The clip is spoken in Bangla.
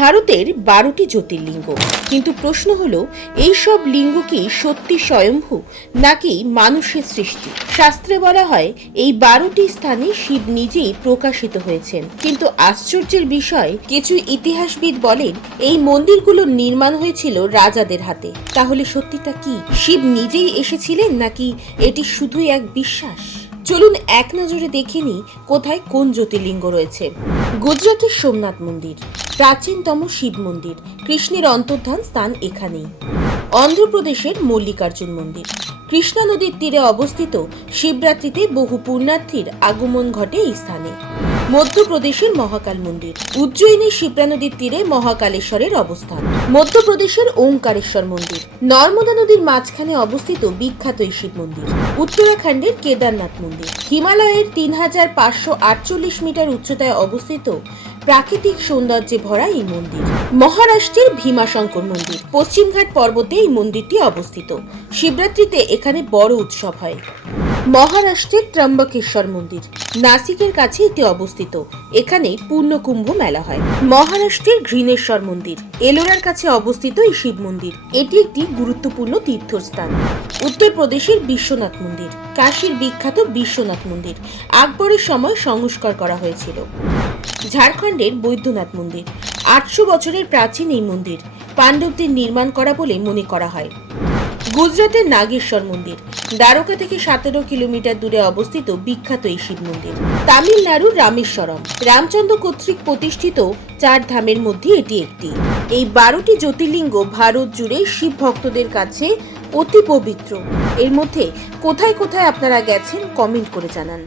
ভারতের বারোটি জ্যোতির্লিঙ্গ। কিন্তু প্রশ্ন হলো, এই সব লিঙ্গ কি সত্যি স্বয়ম্ভু নাকি মানুষের সৃষ্টি? শাস্ত্রে বলা হয়, এই বারোটি স্থানে শিব নিজেই প্রকাশিত হয়েছেন। কিন্তু আশ্চর্যের বিষয়, কিছু ইতিহাসবিদ বলেন, এই মন্দিরগুলো নির্মাণ হয়েছিল রাজাদের হাতে। তাহলে সত্যিটা কি? শিব নিজেই এসেছিলেন নাকি এটি শুধুই এক বিশ্বাস? চলুন এক নজরে দেখে নিই কোথায় কোন জ্যোতির্লিঙ্গ রয়েছে। গুজরাটের সোমনাথ মন্দির, প্রাচীনতম শিব মন্দির, কৃষ্ণের অন্তর্ধান স্থান এখানেই। অন্ধ্রপ্রদেশের মল্লিকার্জুন মন্দির, কৃষ্ণা নদীর তীরে অবস্থিত শিবরাত্রিতে বহু পুণ্যার্থীর আগমন ঘটে এই স্থানে। মধ্যপ্রদেশের মহাকাল মন্দির। উজ্জয়িনী শিপ্রা নদীর তীরে মহাকালেশ্বরের অবস্থান। মধ্যপ্রদেশের ওঙ্কারেশ্বর মন্দির। নর্মদা নদীর মাঝখানে অবস্থিত বিখ্যাত এই শিব মন্দির। উত্তরাখণ্ডের কেদারনাথ মন্দির। হিমালয়ের তিন হাজার পাঁচশো আটচল্লিশ মিটার উচ্চতায় অবস্থিত প্রাকৃতিক সৌন্দর্যে ভরা এই মন্দির। মহারাষ্ট্রের ভীমাশঙ্কর মন্দির। পশ্চিমঘাট পর্বতে এই মন্দিরটি অবস্থিত। শিবরাত্রিতে এখানে বড় উৎসব হয়। মহারাষ্ট্রের ত্রম্বকেশ্বর মন্দির। নাসিকের কাছে এটি অবস্থিত। এখানে পূর্ণকুম্ভ মেলা হয়। মহারাষ্ট্রের ঘৃণেশ্বর মন্দির। এলোরার কাছে অবস্থিত এই শিব মন্দির। এটি একটি গুরুত্বপূর্ণ তীর্থস্থান। উত্তরপ্রদেশের বিশ্বনাথ মন্দির। কাশীর বিখ্যাত বিশ্বনাথ মন্দির। আকবরের সময় সংস্কার করা হয়েছিল। ঝাড়খণ্ডের বৈদ্যনাথ মন্দির। আটশো বছরের প্রাচীন এই মন্দির। পাণ্ডবদের নির্মাণ করা বলে মনে করা হয়। গুজরাটের নাগেশ্বর মন্দির। দ্বারকা থেকে সতেরো কিলোমিটার দূরে অবস্থিত বিখ্যাত এই শিব মন্দির। তামিলনাড়ুর রামেশ্বরম। রামচন্দ্র কর্তৃক প্রতিষ্ঠিত চার ধামের মধ্যে এটি একটি। এই বারোটি জ্যোতির্লিঙ্গ ভারত জুড়ে শিব ভক্তদের কাছে অতি পবিত্র। এর মধ্যে কোথায় কোথায় আপনারা গেছেন কমেন্ট করে জানান।